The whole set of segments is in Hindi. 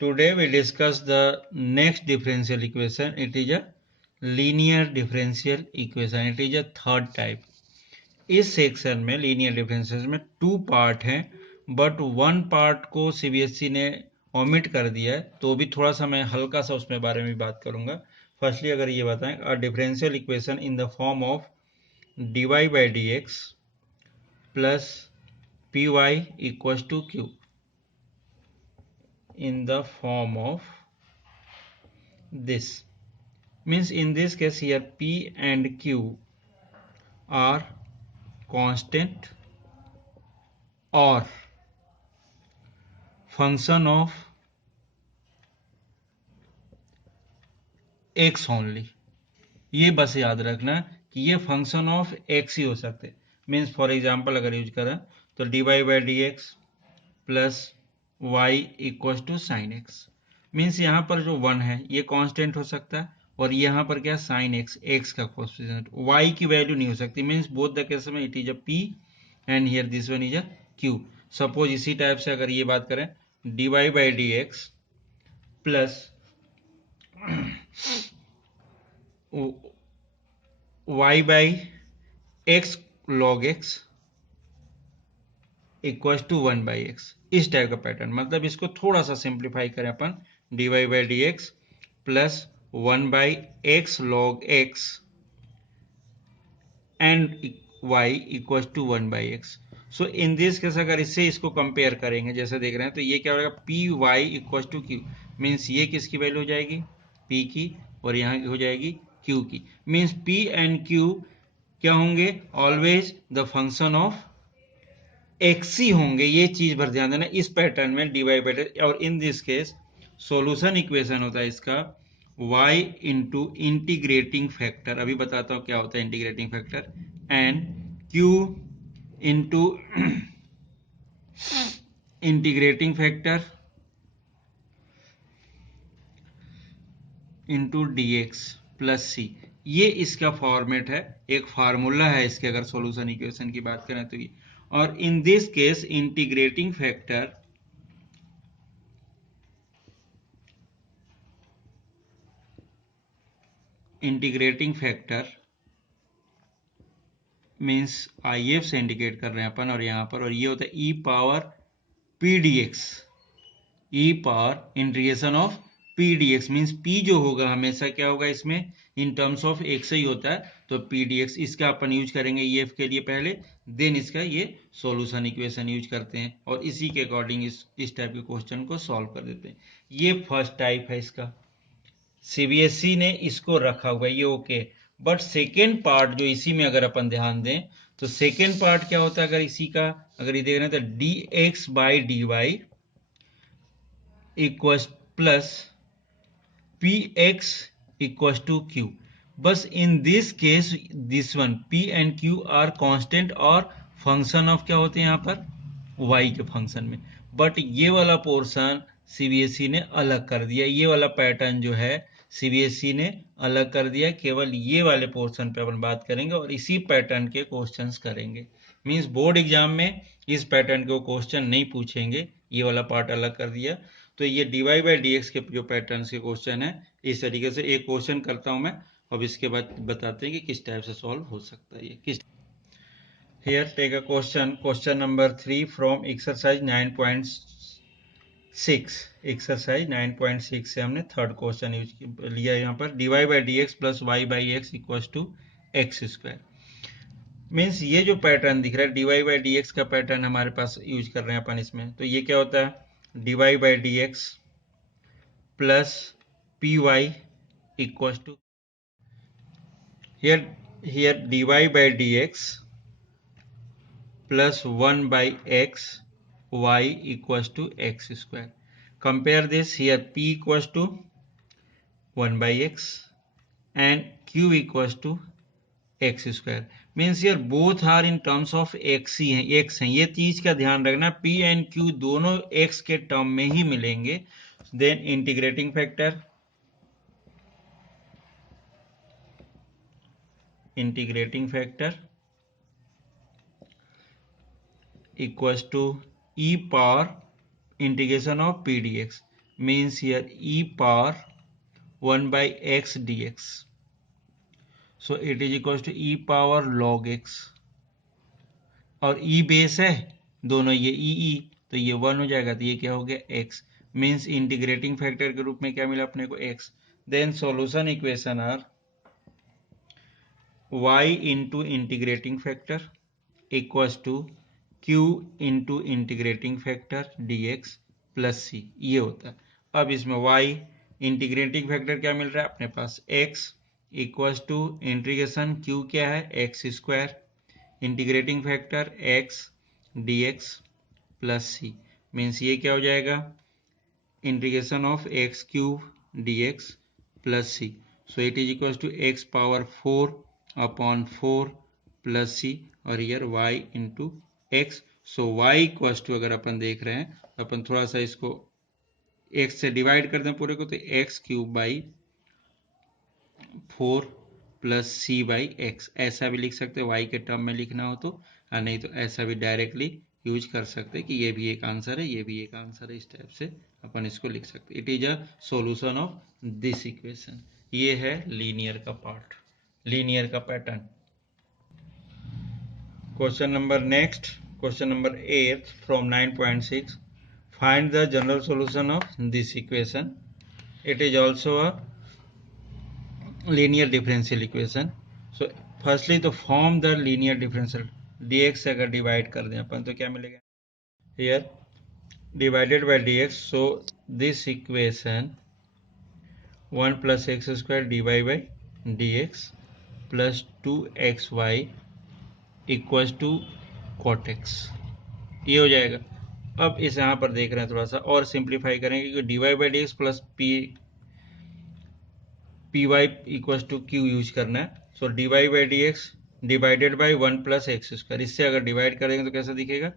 Today we discuss the next differential equation. It is a linear differential equation. It is a third type. इस सेक्शन में लीनियर डिफरेंसेस में 2 पार्ट हैं, बट 1 पार्ट को सीबीएसई ने ओमिट कर दिया है, तो भी थोड़ा सा मैं हल्का सा उसमें बारे में बात करूंगा. फर्स्टली अगर ये बताएं, a differential equation in the form of dy by dx plus py equals to q, in the form of this. Means in this case here p and q are constant or function of x only. ये बस याद रखना कि ये फंक्शन ऑफ x ही हो सकते. मीन्स फॉर एग्जाम्पल अगर यूज करें तो dy by d x plus y equal to sine x. Means यहाँ पर जो 1 है ये कांस्टेंट हो सकता है, और यहाँ पर क्या साइन एक्स, एक्स का कोएफिशिएंट, y की वैल्यू नहीं हो सकती. मीन्स बोथ द केस में it is a p and here this one is a q. Suppose इसी टाइप से अगर ये बात करें dy by d x plus y by x log x equal to 1 by x, इस टाइप का पैटर्न. मतलब इसको थोड़ा सा सिंप्लीफाई करें अपन, dy by d x plus 1 by x log x and y equal to 1 by x. So in this case अगर इससे इसको कंपेयर करेंगे जैसे देख रहे हैं, तो ये क्या हो जाएगा p y equal to q. Means ये किसकी वैल्यू हो जाएगी, p की, और यहाँ की हो जाएगी q की. मीन्स p एंड q क्या होंगे, always the function of x ही होंगे. ये चीज भर ध्यान देना इस पैटर्न में dy बाई. और इन दिस केस सॉल्यूशन इक्वेशन होता है इसका y इंटू इंटीग्रेटिंग फैक्टर. अभी बताता हूं क्या होता है integrating factor, and q into integrating factor into dx plus c. ये इसका फॉर्मेट है, एक फार्मूला है इसके अगर सॉल्यूशन इक्वेशन की बात करें तो ये. और इन this case integrating factor means IF से इंडिकेट कर रहे हैं अपन, और यहां पर, और ये होता है e power p dx, e power integration of p dx. Means p जो होगा हमेशा क्या होगा इसमें इन टर्म्स ऑफ x ही होता है, तो p dx इसका अपन यूज करेंगे EF के लिए पहले, देन इसका ये सॉल्यूशन इक्वेशन यूज करते हैं, और इसी के अकॉर्डिंग इस टाइप के क्वेश्चन को सॉल्व कर देते हैं. ये फर्स्ट टाइप है इसका, सीबीएसई ने इसको रखा हुआ है, ये ओके. बट सेकेंड पार्ट जो इसी में अगर अपन ध्यान दें तो सेकेंड पार्ट क्या होता है, अगर इसी का अगर ये देख रहे हैं तो d x by d y equal plus p x equal to q. बस in this case this one p and q are constant और फंक्शन ऑफ क्या होते हैं यहाँ पर y के फंक्शन में. बट ये वाला पोर्शन सीबीएसई ने अलग कर दिया, ये वाला पैटर्न जो है सीबीएसई ने अलग कर दिया. केवल ये वाले पोर्शन पे अपन बात करेंगे और इसी पैटर्न के क्वेश्चंस करेंगे. मींस बोर्ड एग्जाम में इस पैटर्न के क्वेश्चन नहीं पूछेंगे, ये वाला पार्ट अलग कर दिया. तो ये dy बाई डी एक्स के जो पैटर्न के क्वेश्चन है, इस तरीके से एक क्वेश्चन करता हूं मैं, अब इसके बाद बताते हैं कि किस टाइप से सॉल्व हो सकता है ये किस. Here take a question number 3 from exercise 9.6. exercise 9.6 से हमने थर्ड क्वेश्चन यूज लिया यहाँ पर, dy by d x plus y by x equal to x square. Means ये जो पैटर्न दिख रहा है dy बाई डी एक्स का पैटर्न हमारे पास यूज कर रहे हैं अपन इसमें, तो ये क्या होता है dy by d x plus p y equal to, here dy by d x plus 1 by x y equals to x square. Compare this, here p equals to 1 by x and q equals to x square. Means here both are in terms of x ही हैं, x हैं. ये चीज का ध्यान रखना, p and q दोनों x के टर्म में ही मिलेंगे. Then integrating factor equals to e power integration of p dx. means here e power 1 by x dx. So it is equals to e power log x, और e बेस है दोनों, ये e तो ये 1 हो जाएगा, तो ये क्या हो गया x, मीन्स इंटीग्रेटिंग फैक्टर के रूप में क्या मिला अपने को x. Then solution equation are y into integrating factor equals to q into integrating factor dx plus c, ये होता है. अब इसमें y इंटीग्रेटिंग फैक्टर क्या मिल रहा है अपने पास x equals to integration q क्या है x square, integrating factor x dx plus c, means ये क्या हो जाएगा integration of x cube dx plus c. So it is equals to x power 4 upon 4 plus c, और here y into x. So y equals to, अगर अपन देख रहे हैं तो अपन थोड़ा सा इसको x से डिवाइड कर दें पूरे को, तो x cube by 4 plus c by x, ऐसा भी लिख सकते हैं y के टर्म में लिखना हो तो, और नहीं तो ऐसा भी डायरेक्टली यूज कर सकते हैं कि ये भी एक आंसर है, ये भी एक आंसर है, इस टाइप से अपन इसको लिख सकते हैं. It is a solution of this equation. ये है लीनियर का पार्ट, लीनियर का pattern. Question number next, question number 8 from 9.6. Find the general solution of this equation. It is also a linear differential equation. So firstly तो form the linear differential, dx से अगर डिवाइड कर दें अपन तो क्या मिलेगा, here divided by dx. So this equation 1 plus x square dy by dx plus 2xy equals to cot x, ये हो जाएगा. अब इस यहाँ पर देख रहे हैं थोड़ा सा और सिंप्लीफाई करेंगे कि dy by dx plus p y equals to q use करना है. So d y by d x divided by 1 plus x square, इससे अगर डिवाइड करेंगे तो कैसा दिखेगा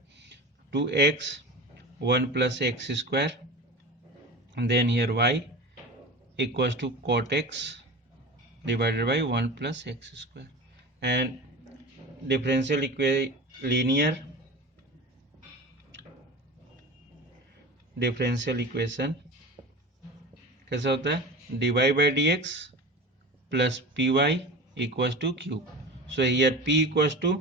2x 1 plus x square, then here y equals to cot x divided by 1 plus x square. And differential linear differential equation कैसा होता है dy by d x plus py equals to q. So here p equals to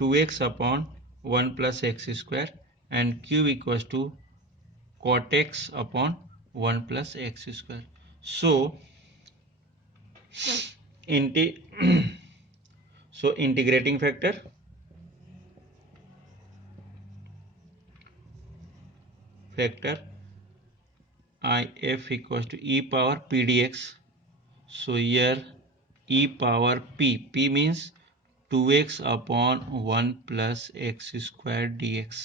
2x upon 1 plus x square and q equals to cot x upon 1 plus x square. So so integrating factor if equals to e power p dx. So here e power p means 2x upon 1 plus x square dx.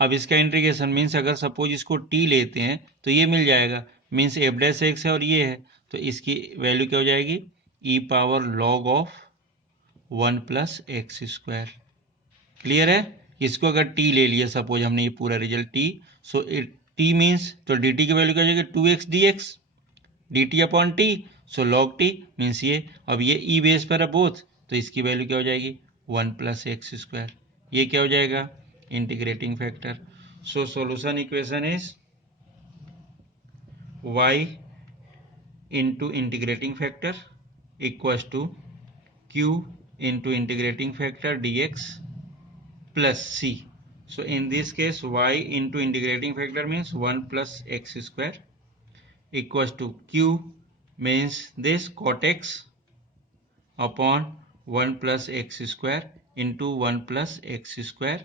अब इसका इंटीग्रेशन मीन्स अगर सपोज इसको t लेते हैं तो ये मिल जाएगा, मीन्स f डैश x है और ये है, तो इसकी वैल्यू क्या हो जाएगी e power log of 1 plus x square. Clear है. इसको अगर t ले लिया सपोज हमने ये पूरा रिजल्ट t, सो t मीन्स तो dt की वैल्यू क्या हो जाएगी 2x dx dt upon T. So log T means ये, अब ये ई बेस पर है बोथ, तो इसकी वैल्यू क्या हो जाएगी 1 प्लस एक्स स्क्वायर, ये क्या हो जाएगा integrating factor. So solution equation is y into integrating factor equals to q into integrating factor dx plus c. So in this case y into integrating factor means 1 plus x square equals to q means this cot x upon 1 plus x square into 1 plus x square,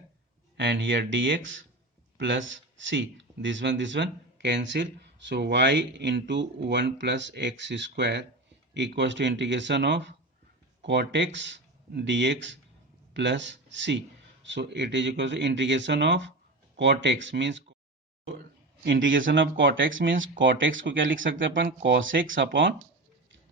and here dx plus c, this one cancel. So y into 1 plus x square equals to integration of cot x dx plus c. So it is equals to integration of cot x means integration of cot x means cot x को क्या लिख सकते हैं अपन cos x upon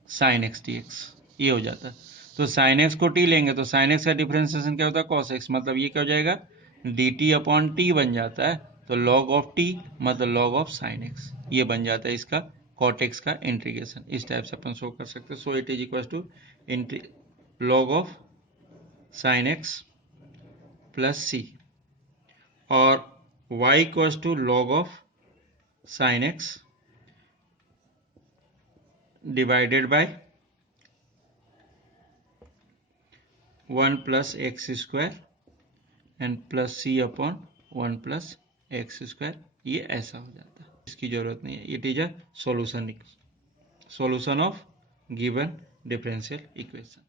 sine x d x, ये हो जाता है. तो साइन एक्स को टी लेंगे तो साइन एक्स का डिफरेंशिएशन क्या होता है कॉस एक्स, मतलब ये क्या हो जाएगा डी टी अपॉन टी बन जाता है, तो लॉग ऑफ टी मतलब लॉग ऑफ साइन एक्स, ये बन जाता है इसका कॉट एक्स का इंटीग्रेशन. इस टाइप से अपन शो कर सकते हैं. So it is equal to log of sine x plus c, और y equal to log of sine x divided by 1 plus x square and plus c upon 1 plus x square, ये ऐसा हो जाता है, इसकी जरूरत नहीं है. It is a solution of given differential equation.